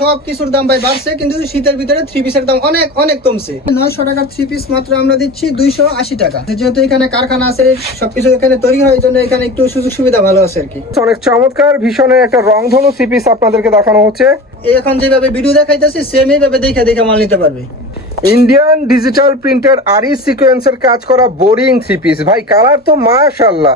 সব কিছুর দাম ভাই বাড়ছে কিন্তু শীতের ভিতরে থ্রি পিসের দাম অনেক অনেক কমছে। নয়শো টাকার থ্রি পিস মাত্র আমরা দিচ্ছি দুইশো আশি টাকা। যেহেতু এখানে কারখানা আছে সবকিছু এখানে তৈরি হয় জন্য এখানে একটু সুযোগ সুবিধা ভালো আছে আর কি। অনেক চমৎকার ভীষণের একটা রংধনু থ্রি পিস আপনাদেরকে দেখানো হচ্ছে। এখন যেভাবে ভিডিও দেখাইতেছি সেম এইভাবে দেখে দেখে মাল নিতে পারবে। ইন্ডিয়ান ডিজিটাল প্রিন্টের আরি সিকোয়েন্সের কাজ করা বোরিং থ্রি পিস ভাই কালার তো মাশাআল্লাহ।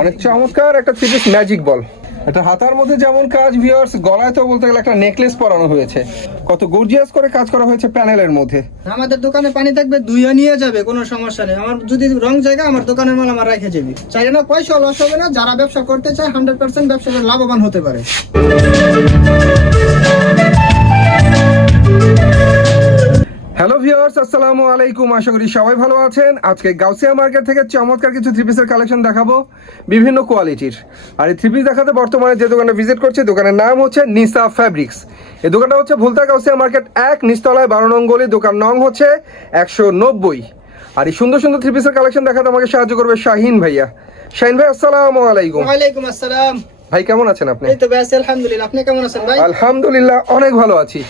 অনেক চমৎকার একটা থ্রি পিস ম্যাজিক বল এটা হাতার মধ্যে যেমন কাজ ভিউয়ার্স গলায় তো বলতে গেলে একটা নেকলেস পরানো হয়েছে। কত গর্জিয়াস করে কাজ করা হয়েছে প্যানেলের মধ্যে। আমাদের দোকানে পানি থাকবে দুইও নিয়ে যাবে, কোনো সমস্যা নেই। আমার যদি রং জায়গা, আমার দোকানের মাল আমার রেখে যাবি চাইলে না পয়সা লস হবে না, যারা ব্যবসা করতে চায় হান্ড্রেড পার্সেন্ট ব্যবসা লাভবান হতে পারে। হ্যালো ভিউয়ার্স আসসালামু আলাইকুম। আশা করি সবাই ভালো আছেন। আজকে গাউসিয়া মার্কেট থেকে চমৎকার কিছু থ্রি পিসের কালেকশন দেখাবো। বিভিন্ন কোয়ালিটির আর এই থ্রি পিস দেখাতে বর্তমানে যে দোকানে ভিজিট করছে দোকানের নাম হচ্ছে নিসা ফ্যাব্রিক্স এই দোকানটা হচ্ছে ভুলতা গাউসিয়া মার্কেট এক নিস্তলায় বারো নং গলি দোকান নং হচ্ছে একশো নব্বই। আর এই সুন্দর সুন্দর থ্রি পিসের কালেকশন দেখাতে আমাকে সাহায্য করবে শাহিন ভাইয়া। শাহিন ভাই আসসালামু আলাইকুম। ওয়ালাইকুম আসসালাম। ভাই কেমন আছেন আপনি? এই তো ব্যাস আলহামদুলিল্লাহ। আপনি কেমন আছেন ভাই? আলহামদুলিল্লাহ অনেক ভালো আছি।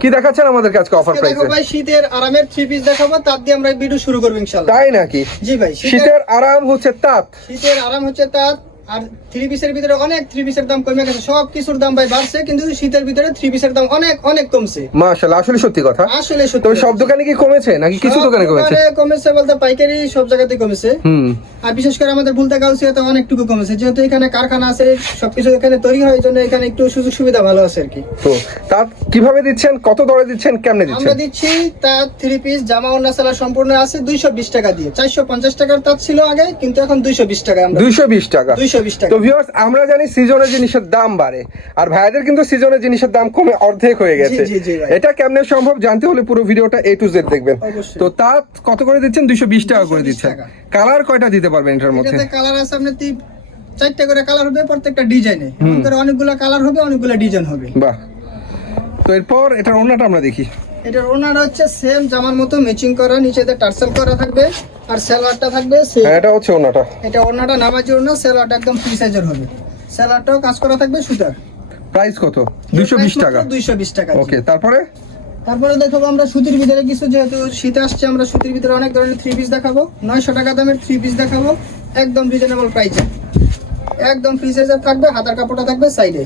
কি দেখাচ্ছেন আমাদের কাছে অফার আজকে দেখো প্রাইসে ভাই শীতের আরামের থ্রি পিস দেখাবো তার দিয়ে আমরা ভিডিও শুরু করব ইনশাআল্লাহ। তাই নাকি? জি ভাই শীতের আরাম হচ্ছে তাত। শীতের আরাম হচ্ছে তার আর থ্রি পিসের ভিতরে অনেক থ্রি পিসের দাম কমে গেছে সব কিছুর দাম ভাই বাড়ছে কিন্তু শীতের ভিতরে থ্রি পিসের দাম অনেক অনেক কমছে। মাশাআল্লাহ আসলে সত্যি কথা। আসলে সত্যি তবে সব দোকানে কি কমেছে নাকি কিছু দোকানে কমেছে? কমেছে বলতে পাইকারি সব জায়গাতে কমেছে। হুম। আর বিশেষ করে আমাদের ভুলতা গাউসিয়াতে অনেকটুকু কমেছে যেহেতু এখানে কারখানা আছে সবকিছু এখানে তৈরি হয় জন্য এখানে একটু সুযোগ সুবিধা ভালো আছে আর কি। তো তা কীভাবে দিচ্ছেন কত দরে দিচ্ছেন কেমনে দিচ্ছেন? আমরা দিচ্ছি তার থ্রি পিস জামা ওন্না সালা সম্পূর্ণ আছে দুইশো বিশ টাকা দিয়ে। চারশো পঞ্চাশ টাকার তার ছিল আগে কিন্তু এখন দুইশো বিশ টাকা আমরা দুইশো বিশ টাকা। টাকা। তো ভিউয়ার্স আমরা জানি সিজনের জিনিসের দাম বাড়ে আর ভাইদের কিন্তু সিজনের জিনিসের দাম কমে অর্ধেক হয়ে গেছে। এটা কেমনে সম্ভব জানতে হলে পুরো ভিডিওটা এ টু জেড দেখবেন। তো তা কত করে দিচ্ছেন? দুইশো বিশ টাকা করে 220 দিচ্ছেন। কালার কয়টা দিতে পারবেন এটার মধ্যে? কালার আছে আপনার তি- চারটে করে কালার হবে প্রত্যেকটা ডিজাইনে অনেকগুলো কালার হবে অনেকগুলো ডিজাইন হবে। বাহ। তো এরপর এটার অন্যটা আমরা দেখি। এটার ওনার হচ্ছে সেম জামার মতো ম্যাচিং করা নিচেতে টার্সেল করা থাকবে আর সেলোয়ারটা থাকবে। হ্যাঁ এটা হচ্ছে অন্যটা এটা ওনাটা নামার জন্য সেলোয়ারটা একদম ফ্রি সাইজের হবে। সেলোয়ারটাও কাজ করা থাকবে সুতার। প্রাইস কত? দুইশো বিশ টাকা। দুইশো বিশ টাকা ওকে তারপরে? তারপরে দেখাবো আমরা সুতির ভিতরে কিছু যেহেতু শীত আসছে আমরা সুতির ভিতরে অনেক ধরনের থ্রি পিস দেখাবো। নয়শো টাকা দামের থ্রি পিস দেখাবো। একদম রিজনেবল প্রাইসে একদম ফ্রি সাইজের থাকবে হাতার কাপড়টা থাকবে সাইডে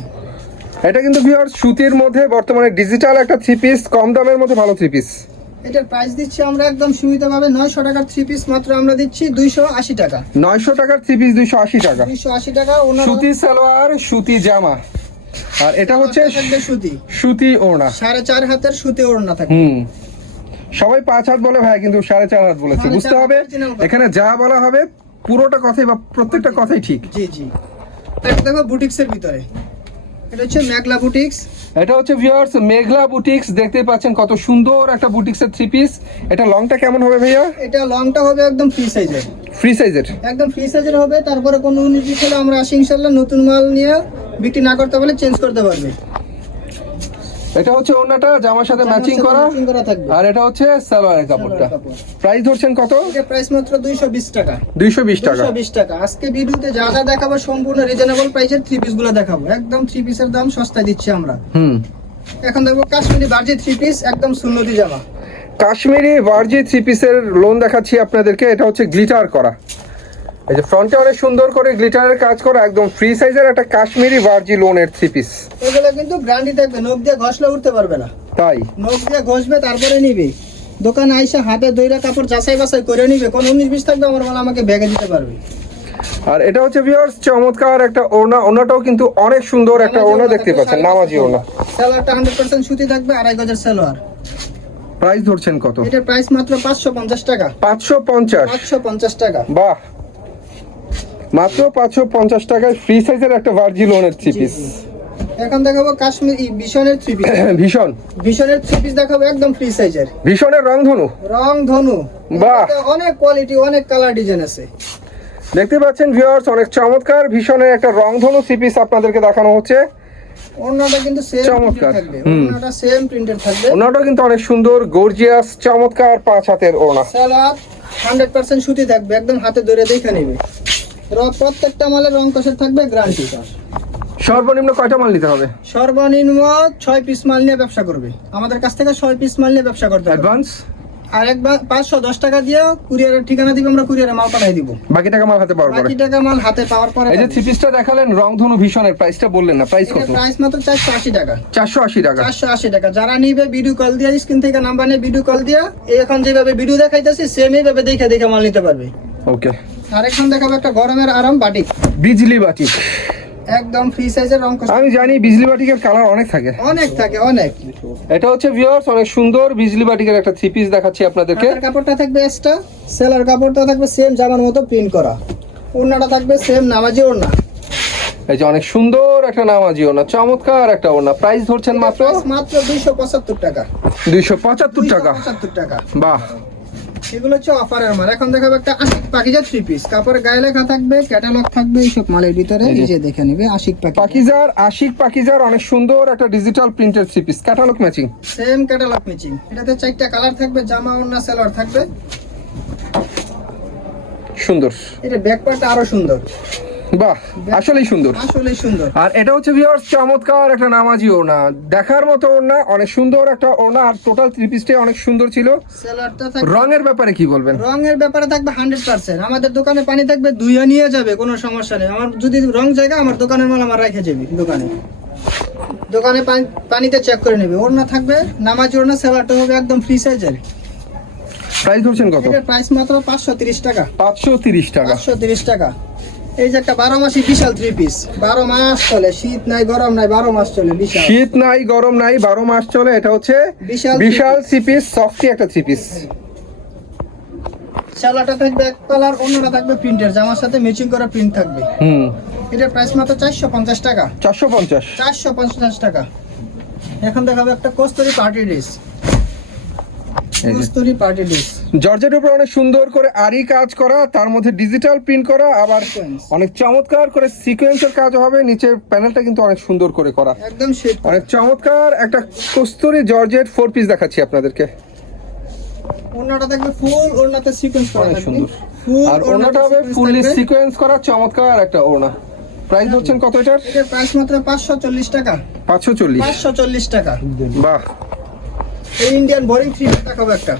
এটা কিন্তু ভিউয়ার সুতির মধ্যে বর্তমানে ডিজিটাল একটা থ্রি পিস কম দামের মধ্যে ভালো থ্রি পিস এটার প্রাইস দিচ্ছি আমরা একদম সীমিতভাবে নয়শো টাকার থ্রি পিস মাত্র আমরা দিচ্ছি দুইশো আশি টাকা। নয়শো টাকার থ্রি পিস দুইশো আশি টাকা। দুইশো আশি টাকা ওনার সুতি সালোয়ার সুতি জামা। আর এটা হচ্ছে সুতি। সুতি ওড়না। সাড়ে চার হাতের সুতি ওড়না থাকে হুম। সবাই পাঁচ হাত বলে ভাই কিন্তু সাড়ে চার হাত বলেছে। বুঝতে হবে। এখানে যা বলা হবে পুরোটা কথাই বা প্রত্যেকটা কথাই ঠিক। জি জি। দেখো বুটিক্সের ভিতরে। এটা হচ্ছে মেঘলা বুটিক্স। এটা হচ্ছে ভিউয়ার্স মেঘলা বুটিক্স দেখতে পাচ্ছেন কত সুন্দর একটা বুটিক্সের থ্রি পিস এটা লংটা কেমন হবে ভাইয়া? এটা লংটা হবে একদম ফ্রি সাইজের ফ্রি সাইজের একদম ফ্রি সাইজের হবে তারপরে কোনো হলে আমরা আসি ইনশাল্লাহ নতুন মাল নিয়ে। বিক্রি না করতে পারলে চেঞ্জ করতে পারবে। এটা হচ্ছে ওড়নাটা জামার সাথে ম্যাচিং করা আর এটা হচ্ছে সালোয়ারের কাপড়টা। প্রাইস ধরছেন কত? এটা প্রাইস মাত্র দুইশো বিশ টাকা। দুইশো বিশ টাকা। দুইশো বিশ টাকা। আজকে ভিডিওতে যা যা দেখাবো সম্পূর্ণ রিজনেবল প্রাইসের থ্রি পিসগুলো দেখাবো। একদম থ্রি পিসের দাম সস্তায় দিচ্ছি আমরা। হুম। এখন দেখব কাশ্মীরি বার্জি থ্রি পিস একদম সুন্নতি জামা। কাশ্মীরি ভার্জি থ্রি পিসের লোন দেখাচ্ছি আপনাদেরকে। এটা হচ্ছে গ্লিটার করা। এই যে ফ্রন্টে অনেক সুন্দর করে গ্লিটারের কাজ করা একদম ফ্রি সাইজের একটা কাশ্মীরি ভার্জি লোনের থ্রি পিস এগুলো কিন্তু ব্র্যান্ডই থাকবে নখ দিয়ে ঘষলে উঠতে পারবে না। তাই? নখ দিয়ে ঘষবে তারপরে নিবে। দোকানে আইসা হাতে দইরা কাপড় যাচাই বাছাই করে নিবে কোন উনিশ বিশ থাকবে আমার মাল আমাকে ব্যাগে দিতে পারবে। আর এটা হচ্ছে ভিউয়ার্স চমৎকার একটা ওড়না ওড়নাটাও কিন্তু অনেক সুন্দর একটা ওড়না দেখতে পাচ্ছেন নামাজি ওড়না। সেলোয়ারটা হান্ড্রেড পার্সেন্ট সুতি থাকবে আড়াই গজের সেলোয়ার। প্রাইস ধরছেন কত? এটার প্রাইস মাত্র পাঁচশো পঞ্চাশ টাকা। পাঁচশো পঞ্চাশ। পাঁচশো পঞ্চাশ টাকা। বাহ! মাত্র পাঁচশো পঞ্চাশ টাকায় ফ্রি সাইজের একটা ভার্জি লোনের থ্রি পিস এখন দেখাবো কাশ্মীর ভীষণের থ্রি পিস ভীষণ। ভীষণের থ্রি পিস দেখাবো একদম ফ্রি সাইজের ভীষণের রংধনু রং ধনু। বাহ। অনেক কোয়ালিটি অনেক কালার ডিজাইন আছে। দেখতে পাচ্ছেন ভিউয়ার্স অনেক চমৎকার। ভীষণের একটা রংধনু থ্রি পিস আপনাদেরকে দেখানো হচ্ছে। ওড়নাটা কিন্তু সেম চমৎকার। হুম। সেম প্রিন্টেড থাকবে। ওনাটাও কিন্তু অনেক সুন্দর গর্জিয়াস চমৎকার পাঁচ হাতের ওড়না। হান্ড্রেড পার্সেন্ট সুতি থাকবে একদম হাতে ধরে দেখে নেবে। র প্রত্যেকটা মালের রং কষের থাকবে গ্যারান্টি সর্বনিম্ন কয়টা মাল নিতে হবে? সর্বনিম্ন ছয় পিস মাল নিয়ে ব্যবসা করবে। আমাদের কাছ থেকে ছয় পিস মাল নিয়ে ব্যবসা করতে অ্যাডভান্স আর একবার পাঁচশো দশ টাকা দিয়ে কুরিয়ারের ঠিকানা দিবে আমরা কুরিয়ারে মাল পাঠিয়ে দিব। বাকি টাকা মাল হাতে পাওয়ার পরে? বাকি টাকা মাল হাতে পাওয়ার পরে এই যে থ্রি পিসটা দেখালেন রংধনু ভীষণের প্রাইসটা বললেন না প্রাইস কত? প্রাইস মাত্র চারশো আশি টাকা। চারশো আশি টাকা। চারশো আশি টাকা। যারা নিবে ভিডিও কল দিয়ে স্ক্রিন থেকে নাম্বার নিয়ে ভিডিও কল দিয়ে এখন যেভাবে ভিডিও দেখাইতেছি সেম এইভাবে দেখে দেখে মাল নিতে পারবে। ওকে আর এখন দেখাবো একটা গরমের আরাম বাটি। বিজলি বাটিক একদম ফ্রি সাইজের রং আমি জানি বিজলি বাটিকের কালার অনেক থাকে। অনেক থাকে অনেক। এটা হচ্ছে ভিউয়ার্স অনেক সুন্দর বিজলি বাটিকের একটা থ্রি পিস দেখাচ্ছি আপনাদেরকে। কাপড়টা থাকবে এক্সট্রা সেলার কাপড়টা থাকবে সেম জামার মতো প্রিন্ট করা। ওড়নাটা থাকবে সেম নামাজি ওড়না। এই যে অনেক সুন্দর একটা নামাজি ওনা চমৎকার একটা ওনা প্রাইস ধরছেন মাত্র? মাত্র দুইশো পঁচাত্তর টাকা। দুইশো পঁচাত্তর টাকা। পঁচাত্তর টাকা। বাহ। এগুলো হচ্ছে অফারের মাল। এখন দেখাবো একটা আশিক পাকিজা থ্রি পিস কাপড় গায়ে লেখা থাকবে ক্যাটালগ থাকবে এইসব মালের ভিতরে নিজে দেখে নেবে আশিক পাখি। পাকিজার আশিক পাকিজার অনেক সুন্দর একটা ডিজিটাল প্রিন্টের three piece catalogue matching same catalogue matching এটাতে চারটা কালার থাকবে জামা ওড়না সেলার থাকবে। সুন্দর। এটা ব্যাক পার্টটা আরও সুন্দর। বাহ আসলেই সুন্দর। আসলেই সুন্দর। আর এটা হচ্ছে ভিউয়ার্স চমৎকার একটা নামাজি ওনা দেখার মতো ওনা অনেক সুন্দর একটা ওনা আর টোটাল থ্রি পিসটাই অনেক সুন্দর ছিল। রঙের ব্যাপারে কি বলবেন? রঙের ব্যাপারে থাকবে হান্ড্রেড পার্সেন্ট আমাদের দোকানে পানি থাকবে দুইয়া নিয়ে যাবে কোনো সমস্যা নেই। আমার যদি রং জায়গা আমার দোকানের মাল আমার রেখে যাবি দোকানে। দোকানে পানি- পানিতে চেক করে নেবে। ওড়না থাকবে নামাজ ওড়না সেলারটা হবে একদম ফ্রি সাইজের প্রাইস ধরছেন কত? প্রাইস মাত্র পাঁচশো তিরিশ টাকা। পাঁচশো তিরিশ টাকা। পাঁচশো তিরিশ টাকা। এই যে একটা বারো মাসি বিশাল থ্রি পিস বারো মাস চলে শীত নাই গরম নাই বারো মাস চলে বিশাল। শীত নাই গরম নাই বারো মাস চলে এটা হচ্ছে বিশাল বিশাল থ্রি পিস সফটি একটা থ্রি পিস সেলারটা থাকবে এক কালার অন্যটা থাকবে প্রিন্টের জামার সাথে ম্যাচিং করা প্রিন্ট থাকবে। হুম। এটার প্রাইস মাত্র চারশো পঞ্চাশ টাকা। চারশো পঞ্চাশ। চারশো পঞ্চাশ টাকা। এখন দেখাবো একটা Kasturi party dress Kasturi party dress জর্জের উপর অনেক সুন্দর করে আরি কাজ করা তার মধ্যে ডিজিটাল প্রিন্ট করা আবার অনেক চমৎকার করে সিকোয়েন্সের কাজ হবে নিচের প্যানেলটা কিন্তু অনেক সুন্দর করে করা। একদম অনেক চমৎকার একটা কস্তুরি জর্জেট ফোর পিস দেখাচ্ছি আপনাদেরকে। ওড়নাটা থাকবে ফুল ওড়নাতে সিকোয়েন্স করা সুন্দর। আর ওনাটা হবে ফুললি সিকোয়েন্স করা চমৎকার একটা ওনা প্রাইস হচ্ছেন কত এটার? এটার প্রাইস মাত্র পাঁচশো চল্লিশ টাকা। পাঁচশো চল্লিশ। পাঁচশো চল্লিশ টাকা। বাহ। এই ইন্ডিয়ান বোরিং থ্রি দেখাবো একটা।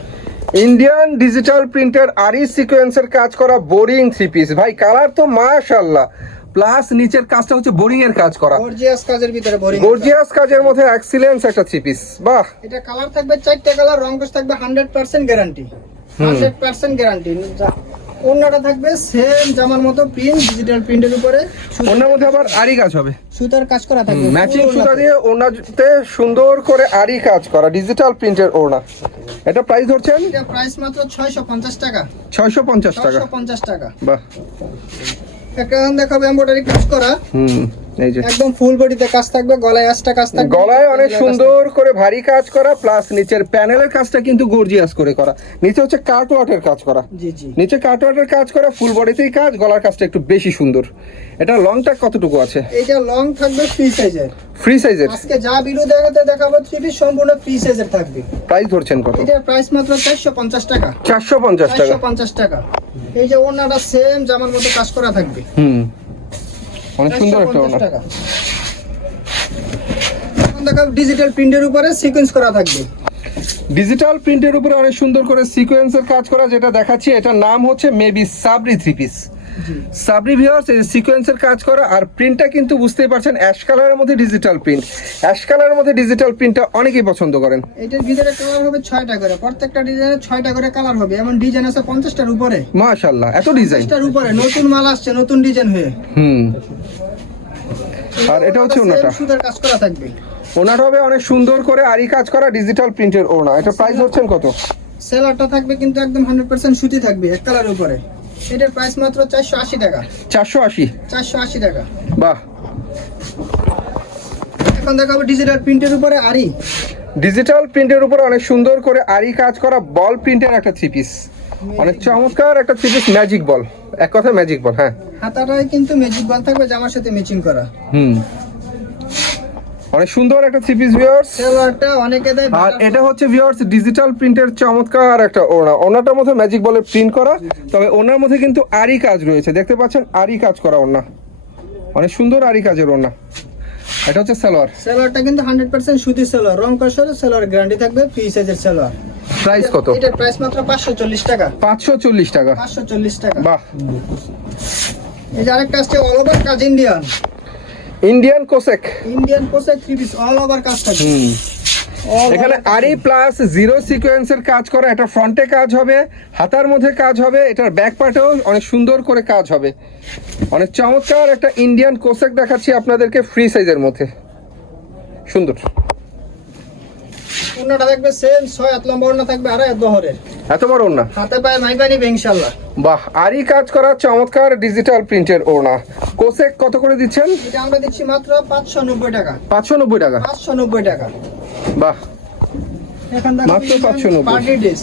ইন্ডিয়ান ডিজিটাল প্রিন্টের আরি সিকোয়েন্সের কাজ করা বোরিং থ্রি পিস ভাই কালার তো মাশাআল্লাহ। প্লাস নিচের কাজটা হচ্ছে বোরিং এর কাজ করা। গর্জিয়াস কাজের ভিতরে বোরিং গর্জিয়াস কাজের মধ্যে এক্সিলেন্স একটা থ্রি পিস বাহ। এটা কালার থাকবে চারটে কালার রং কোষ থাকবে hundred percent guarantee hundred percent guarantee ওড়নাটা থাকবে সেম জামার মতো প্রিন্ট ডিজিটাল প্রিন্টের উপরে। ওনার মধ্যে আবার আরি কাজ হবে। সুতার কাজ করা থাকবে। ম্যাচিং সুতা দিয়ে ওনাতে সুন্দর করে আরি কাজ করা ডিজিটাল প্রিন্টের ওড়না। এটা প্রাইস ধরছেন? এটা প্রাইস মাত্র ছয়শো পঞ্চাশ টাকা। ছয়শো পঞ্চাশ টাকা। ছয়শো পঞ্চাশ টাকা। বাহ। এখন দেখাবো এমব্রয়ডারি কাজ করা। হুম। এই যে। একদম ফুল বডিতে কাজ থাকবে গলায় আশটা কাজ থাকবে। গলায় অনেক সুন্দর করে ভারী কাজ করা প্লাস নিচের প্যানেলের কাজটা কিন্তু গর্জিয়াস করে করা। নিচে হচ্ছে কাটওয়াটের কাজ করা। জি জি। নিচে কাটওয়াটের কাজ করা ফুল বডিতেই কাজ গলার কাজটা একটু বেশি সুন্দর। এটা লংটা কতটুকু আছে? এইটা লং থাকবে ফ্রি সাইজের ফ্রি সাইজের আজকে যা ভিডিও দেখাতে দেখাবো থ্রি সম্পূর্ণ ফ্রি সাইজের থাকবে। প্রাইস ধরছেন কত? এটার প্রাইস মাত্র চারশো পঞ্চাশ টাকা। চারশো পঞ্চাশ টাকা। চারশো পঞ্চাশ টাকা। এই যে ওড়নাটা সেম জামার মতো কাজ করা থাকবে। হুম। অনেক সুন্দর একটা 450 ওনা টাকা। এখন দেখাবো ডিজিটাল প্রিন্টের উপরে সিকোয়েন্স করা থাকবে। ডিজিটাল প্রিন্টের উপরে অনেক সুন্দর করে সিকোয়েন্সের কাজ করা যেটা দেখাচ্ছি এটার নাম হচ্ছে maybe Sabri three piece Sabri viewers এই সিকোয়েন্সের কাজ করা আর প্রিন্টটা কিন্তু বুঝতেই পারছেন অ্যাশ কালারের মধ্যে ডিজিটাল প্রিন্ট অ্যাশ কালারের মধ্যে ডিজিটাল প্রিন্টটা অনেকেই পছন্দ করেন। এটার ভিতরে কালার হবে ছয়টা করে প্রত্যেকটা ডিজাইনের ছয়টা করে কালার হবে এমন ডিজাইন আছে পঞ্চাশটার উপরে। মাশাআল্লাহ এত ডিজাইন পঞ্চাশটার উপরে নতুন মাল আসছে নতুন ডিজাইন হয়ে। হুম। আর এটা হচ্ছে ওনাটা সুতার কাজ করা থাকবে। ওনাটা হবে অনেক সুন্দর করে আরি কাজ করা ডিজিটাল প্রিন্টের ওনা এটা প্রাইস হচ্ছেন কত? সেলারটা থাকবে কিন্তু একদম হান্ড্রেড পার্সেন্ট সুতি থাকবে এক কালার উপরে। এটার প্রাইস মাত্র চারশো আশি টাকা। চারশো আশি? চারশো আশি টাকা। বাহ। এখন দেখাবো ডিজিটাল প্রিন্টের উপরে আরি। ডিজিটাল প্রিন্টের উপর অনেক সুন্দর করে আরি কাজ করা বল প্রিন্টের একটা থ্রি পিস অনেক চমৎকার একটা থ্রি পিস ম্যাজিক বল এক কথা ম্যাজিক বল হ্যাঁ। হাতাটায় কিন্তু ম্যাজিক বল থাকবে জামার সাথে ম্যাচিং করা। হুম। অনেক সুন্দর একটা থ্রি পিস ভিউয়ার্স আর এটা হচ্ছে ভিউয়ার্স ডিজিটাল প্রিন্টের চমৎকার একটা ওড়না। ওনাটার মধ্যে ম্যাজিক বলে প্রিন্ট করা। তবে ওনার মধ্যে কিন্তু আরি কাজ রয়েছে। দেখতে পাচ্ছেন আরি কাজ করা ওড়না। অনেক সুন্দর আরি কাজের ওড়না। এটা হচ্ছে সালোয়ার সেলোয়ারটা কিন্তু হান্ড্রেড পার্সেন্ট সুতির সেলোয়ার রং কষার সেলোয়ার গ্যারান্টি থাকবে ফ্রি সাইজের সেলোয়ার প্রাইস কত? এটার প্রাইস মাত্র পাঁচশো চল্লিশ টাকা। পাঁচশো চল্লিশ টাকা। পাঁচশো চল্লিশ টাকা। বাহ। এই যে আরেকটা আসছে অল ওভার কাজ ইন্ডিয়ান ইন্ডিয়ান কোসেক ইন্ডিয়ান কোসেক থ্রি পিস অল ওভার কাজ থাকে হুম। এখানে আরি প্লাস জিরো সিকোয়েন্সের কাজ করা এটা ফ্রন্টে কাজ হবে হাতার মধ্যে কাজ হবে এটার ব্যাক পার্টেও অনেক সুন্দর করে কাজ হবে। অনেক চমৎকার একটা ইন্ডিয়ান কোসেক দেখাচ্ছি আপনাদেরকে ফ্রি সাইজের মধ্যে। সুন্দর। অন্যটা থাকবে সেম ছয় হাত লম্বা থাকবে আড়াই হাত বহরের। এত বড় ওড়না? হাতে পায়ে মাইবা নিবে ইনশাল্লাহ বাহ আরি কাজ করা চমৎকার ডিজিটাল প্রিন্টের ওড়না। কোসেক কত করে দিচ্ছেন? এটা আমরা দিচ্ছি মাত্র পাঁচশো নব্বই টাকা। পাঁচশো নব্বই টাকা? পাঁচশো নব্বই টাকা। বাহ। এখন মাত্র 590 পার্টি ড্রেস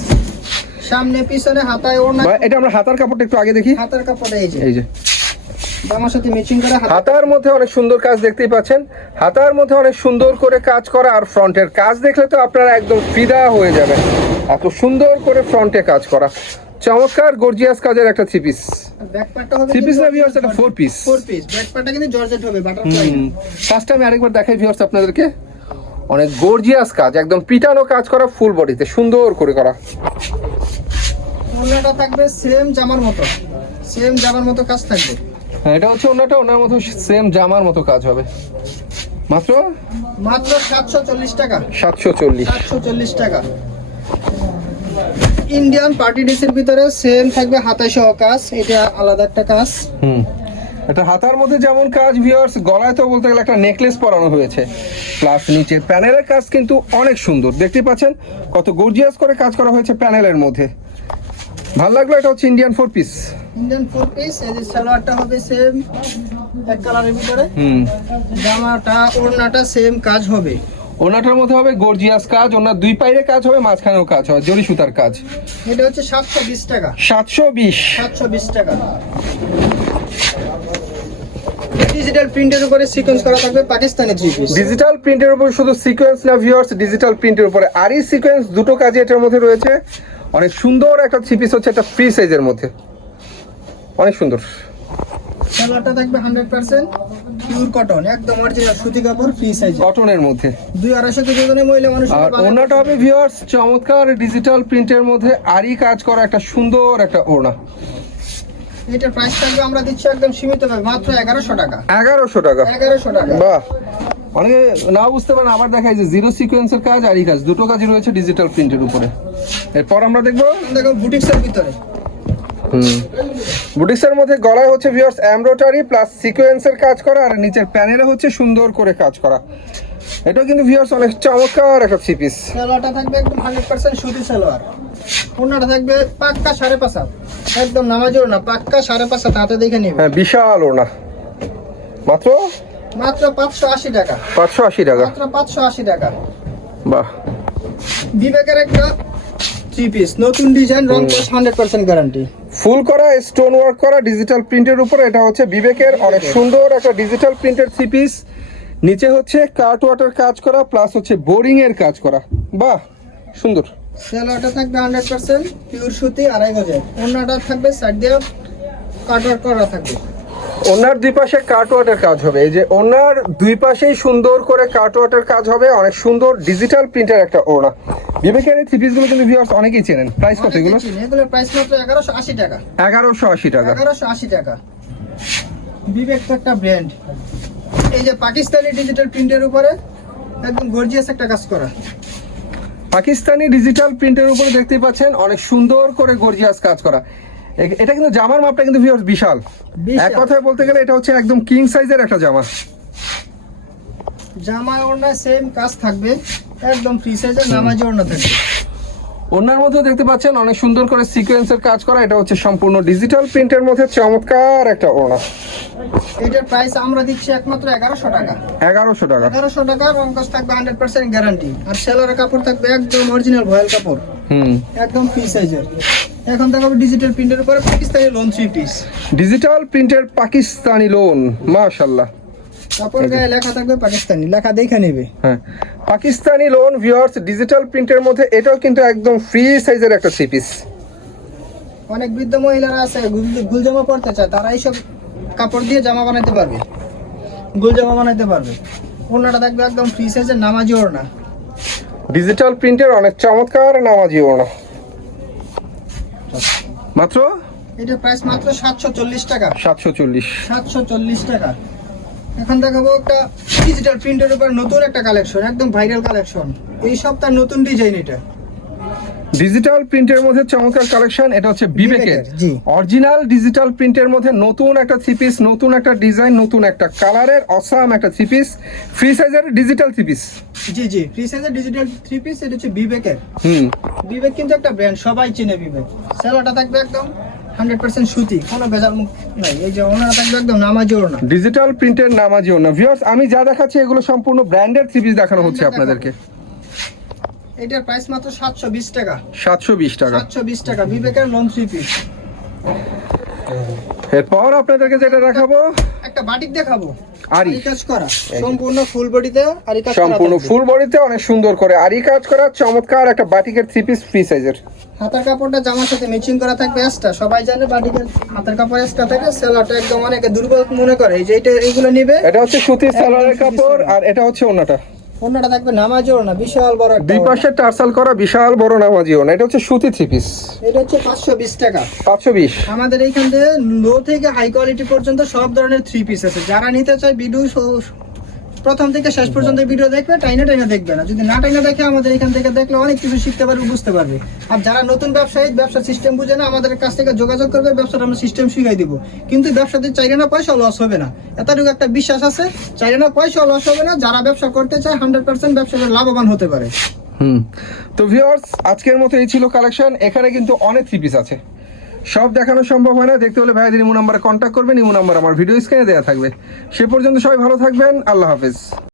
সামনে পিছনে হাতায় ওড়না। এটা আমরা হাতার কাপড়টা একটু আগে দেখি। হাতার কাপড় এই যে। এই যে। সাথে ম্যাচিং করে হাতা হাতার মধ্যে অনেক সুন্দর কাজ দেখতেই পাচ্ছেন। হাতার মধ্যে অনেক সুন্দর করে কাজ করা আর ফ্রন্টের কাজ দেখলে তো আপনারা একদম ফিদা হয়ে যাবেন। এত সুন্দর করে ফ্রন্টে কাজ করা। চমৎকার গর্জিয়াস কাজের একটা থ্রি পিস ব্যাক পার্টটা হবে থ্রি পিস না ভিউয়ার্স এটা ফোর পিস ফোর পিস কিন্তু জর্জেট হবে বাটারফ্লাই ফার্স্ট আমি আরেকবার দেখাই ভিউয়ার্স আপনাদেরকে। অনেক গর্জিয়াস কাজ একদম পিটানো কাজ করা ফুল বডিতে সুন্দর করে করা। ওড়নাটা থাকবে সেম জামার মতো। সেম জামার মতো কাজ থাকবে। এটা হচ্ছে ওনাটা ওনার মতো সেম জামার মতো কাজ হবে। মাত্র? মাত্র সাতশো চল্লিশ টাকা। সাতশো চল্লিশ। সাতশো চল্লিশ টাকা। ইন্ডিয়ান পার্টি ড্রেসের ভিতরে সেম থাকবে হাতায় সহ কাজ এটা আলাদা একটা কাজ। হুম। এটা হাতার মধ্যে যেমন কাজ ভিউয়ার্স গলায় তো বলতে গেলে একটা নেকলেস পরানো হয়েছে। প্লাস নিচে প্যানেলের কাজ কিন্তু অনেক সুন্দর। দেখতে পাচ্ছেন? কত গর্জিয়াস করে কাজ করা হয়েছে প্যানেলের মধ্যে। ভালো লাগল এটা হচ্ছে Indian four piece Indian four piece এই যে সালোয়ারটা হবে সেম এক কালারের ভিতরে। হুম। জামাটা ওড়নাটা সেম কাজ হবে। ওনাটার মধ্যে হবে গর্জিয়াস কাজ ওনার দুই পাইরে কাজ হবে মাঝখানেও কাজ হবে জরি সুতার কাজ। এটা হচ্ছে সাতশো বিশ টাকা। সাতশো বিশ। সাতশো বিশ টাকা। ডিজিটাল প্রিন্টের উপরে সিকোয়েন্স করা থাকবে পাকিস্তানি থ্রি পিস ডিজিটাল প্রিন্টের উপর শুধু সিকোয়েন্স না ভিউয়ার্স ডিজিটাল প্রিন্টের উপরে আরই সিকোয়েন্স দুটো কাজই এটার মধ্যে রয়েছে। অনেক সুন্দর একটা থ্রি পিস হচ্ছে একটা ফ্রি সাইজের মধ্যে। অনেক সুন্দর। সালোয়ারটা থাকবে হান্ড্রেড পার্সেন্ট পিওর কটন একদম অরিজিনাল সুতি কাপড় ফ্রি সাইজ কটনের মধ্যে। দুই আড়াইশো কেজি ওজনের মহিলা মানুষ আর ওড়নাটা হবে ভিউয়ার্স চমৎকার ডিজিটাল প্রিন্টের মধ্যে আরই কাজ করা একটা সুন্দর একটা ওড়না। এটার প্রাইস থাকবে আমরা দিচ্ছি একদম সীমিত ভাবে মাত্র এগারোশো টাকা। এগারোশো টাকা। এগারোশো টাকা। বাহ। অনেকে না বুঝতে পারেন আবার দেখাই যে জিরো সিকোয়েন্সের কাজ আরই কাজ। দুটো কাজই রয়েছে ডিজিটাল প্রিন্টের উপরে। এরপর আমরা দেখব দেখো বুটিক্সের ভিতরে। বুটিক্সের মধ্যে গলায় হচ্ছে ভিউয়ার্স এমব্রয়ডারি প্লাস সিকোয়েন্সের কাজ করা আর নিচের প্যানেলে হচ্ছে সুন্দর করে কাজ করা। এটা কিন্তু ভিউয়ার্স অনেক চমৎকার একটা থ্রি পিস সালোয়ারটা থাকবে একদম হান্ড্রেড পার্সেন্ট সুতি সালোয়ার ওনাটা থাকবে পাক্কা সাড়ে পাঁচ হাত। একদম নামাজের না পাক্কা সাড়ে পাঁচ হাত হাতে দেখে নিবে। হ্যাঁ বিশাল ওড়না। মাত্র? মাত্র পাঁচশো আশি টাকা। পাঁচশো আশি টাকা। মাত্র পাঁচশো আশি টাকা। বাহ। বিবেকের একটা থ্রি পিস নতুন ডিজাইন রং হান্ড্রেড পার্সেন্ট গ্যারান্টি ফুল করা স্টোন ওয়ার্ক করা ডিজিটাল প্রিন্টের উপরে। এটা হচ্ছে বিবেকের অনেক সুন্দর একটা ডিজিটাল প্রিন্টের থ্রি পিস নিচে হচ্ছে কাট ওয়াটার কাজ করা প্লাস হচ্ছে বোরিং এর কাজ করা। বাহ, সুন্দর। সেলোয়ারটা থাকবে হান্ড্রেড পার্সেন্ট পিওর সুতি, আড়াই গজের অন্যটা থাকবে সাইড দিয়ে কাটওয়ার করা থাকবে। ওনার দুই পাশে কাটওয়াটের কাজ হবে। এই যে ওনার দুই পাশেই সুন্দর করে কাটওয়াটের কাজ হবে অনেক সুন্দর ডিজিটাল প্রিন্টের একটা ওড়না। বিবেকের এই থ্রি পিসগুলো কিন্তু ভিউয়ার্স অনেকেই চেনেন। প্রাইস কত এগুলো? এগুলোর প্রাইস মাত্র এগারোশো আশি টাকা। এগারোশো আশি টাকা। এগারোশো আশি টাকা। বিবেক তো একটা ব্র্যান্ড এই যে পাকিস্তানি ডিজিটাল প্রিন্টের উপরে একদম গর্জিয়াস একটা কাজ করা। পাকিস্তানি ডিজিটাল প্রিন্টের উপরে দেখতেই পাচ্ছেন অনেক সুন্দর করে গর্জিয়াস কাজ করা। এটা কিন্তু জামার মাপটা কিন্তু ভিউয়ার্স বিশাল। এক কথায় বলতে গেলে এটা হচ্ছে একদম কিং সাইজের একটা জামা। জামা ওড়নায় সেম কাজ থাকবে একদম ফ্রি সাইজের নামাজ ওড়না থাকবে। ওনার মধ্যে দেখতে পাচ্ছেন অনেক সুন্দর করে সিকোয়েন্সের কাজ করা এটা হচ্ছে সম্পূর্ণ ডিজিটাল প্রিন্টের মধ্যে চমৎকার একটা ওড়না। এটার প্রাইস আমরা দিচ্ছি একমাত্র এগারোশো টাকা। এগারোশো টাকা। এগারোশো টাকা রং কাজ থাকবে হান্ড্রেড পার্সেন্ট গ্যারান্টি আর সেলোয়ারের কাপড় থাকবে একদম অরিজিনাল ভয়েল কাপড়। হুম। একদম ফ্রি সাইজের এখন দেখাবো ডিজিটাল প্রিন্টের উপরে Pakistani lawn three piece digital প্রিন্টের পাকিস্তানি লোন মাশাল্লাহ কাপড় গায়ে লেখা থাকবে পাকিস্তানি লেখা দেখে নেবে। হ্যাঁ। পাকিস্তানি লোন ভিউয়ার্স ডিজিটাল প্রিন্টের মধ্যে এটাও কিন্তু একদম ফ্রি সাইজের একটা থ্রি পিস অনেক বৃদ্ধ মহিলারা আছে গুল- গুলজামা পরতে চায় তারা এইসব কাপড় দিয়ে জামা বানাতে পারবে। গুলজামা বানাতে পারবে। ওড়নাটা থাকবে একদম ফ্রি সাইজের নামাজি ওড়না। ডিজিটাল প্রিন্টের অনেক চমৎকার নামাজি ওড়না। মাত্র? এটা প্রাইস মাত্র সাতশো চল্লিশ টাকা। সাতশো চল্লিশ। সাতশো চল্লিশ টাকা। এখন দেখাবো একটা ডিজিটাল প্রিন্টের উপর নতুন একটা কালেকশন একদম ভাইরাল কালেকশন এই সপ্তাহ নতুন ডিজাইন এটা। ডিজিটাল প্রিন্টের মধ্যে চমৎকার কালেকশন এটা হচ্ছে বিবেকের। অরিজিনাল ডিজিটাল প্রিন্টের মধ্যে নতুন একটা থ্রি পিস নতুন একটা ডিজাইন নতুন একটা কালারের অসাম একটা থ্রি পিস ফ্রি সাইজের ডিজিটাল থ্রি পিস জি জি ফ্রি সাইজের ডিজিটাল থ্রি পিস এটা হচ্ছে বিবেকের। হুম। বিবেক কিন্তু একটা ব্র্যান্ড সবাই চেনে বিবেক। সেলাটা থাকবে একদম হান্ড্রেড পার্সেন্ট সুতি কোনো ভেজাল নাই। এই যে ওনারা থাকবে একদম ডিজিটাল প্রিন্টের নামাজি না ভিউয়ার্স আমি যা দেখাচ্ছি এগুলো সম্পূর্ণ ব্র্যান্ডের থ্রি পিস দেখানো হচ্ছে আপনাদেরকে। এটার প্রাইস মাত্র সাতশো বিশ টাকা। সাতশো বিশ টাকা। সাতশো বিশ টাকা বিবেকের লং থ্রি পিস এরপর আপনাদেরকে যেটা দেখাবো একটা বাটিক দেখাবো। আরি। কাজ করা। সম্পূর্ণ ফুল বডিতে আরি কাজ করা সম্পূর্ণ ফুল বডিতে অনেক সুন্দর করে আরি কাজ করা চমৎকার একটা বাটিকের থ্রি পিস ফ্রি সাইজের হাতার কাপড়টা জামার সাথে ম্যাচিং করা থাকবে এক্সট্রা সবাই জানে বাটিকের হাতার কাপড় এক্সট্রা থাকে সেলাটা একদম অনেকে দুর্বল মনে করে এই যে এটা এইগুলো নিবে। এটা হচ্ছে সুতির সালোয়ারের কাপড় আর এটা হচ্ছে ওনাটা অন্যটা থাকবে নামাজও না বিশাল বড় দুই পাশে টার্সাল করা বিশাল বড় নামাজি ওনা এটা হচ্ছে সুতি থ্রি পিস। এটা হচ্ছে পাঁচশো বিশ টাকা। পাঁচশো বিশ। আমাদের এইখান থেকে লো থেকে হাই কোয়ালিটি পর্যন্ত সব ধরনের থ্রি পিস আছে। যারা নিতে চায় ভিডিও প্রথম থেকে শেষ পর্যন্ত ভিডিও দেখবে, টাইনা টাইনা দেখবে না। যদি না টাইনা দেখে আমাদের এখান থেকে দেখলে অনেক কিছু শিখতে পারবে, বুঝতে পারবে। আর যারা নতুন ব্যবসায়ী ব্যবসার সিস্টেম বুঝে না, আমাদের কাছ থেকে যোগাযোগ করবে ব্যবসার আমরা সিস্টেম শিখাই দিব। কিন্তু ব্যবসাতে চাইলে না পয়সা লস হবে না। এতটুকু একটা বিশ্বাস আছে, চাইলে না পয়সা লস হবে না। যারা ব্যবসা করতে চায় হান্ড্রেড পার্সেন্ট ব্যবসাতে লাভবান হতে পারে। হুম। তো ভিউয়ার্স আজকের মতো এই ছিল কালেকশন এখানে কিন্তু অনেক থ্রি পিস আছে। সব দেখানো সম্ভব হয় না। দেখতে হলে ভাইদের ইমো নাম্বারে কন্ট্যাক্ট করবেন। ইমো নাম্বার আমার ভিডিও স্ক্রিনে দেওয়া থাকবে। সে পর্যন্ত সবাই ভালো থাকবেন। আল্লাহ হাফেজ।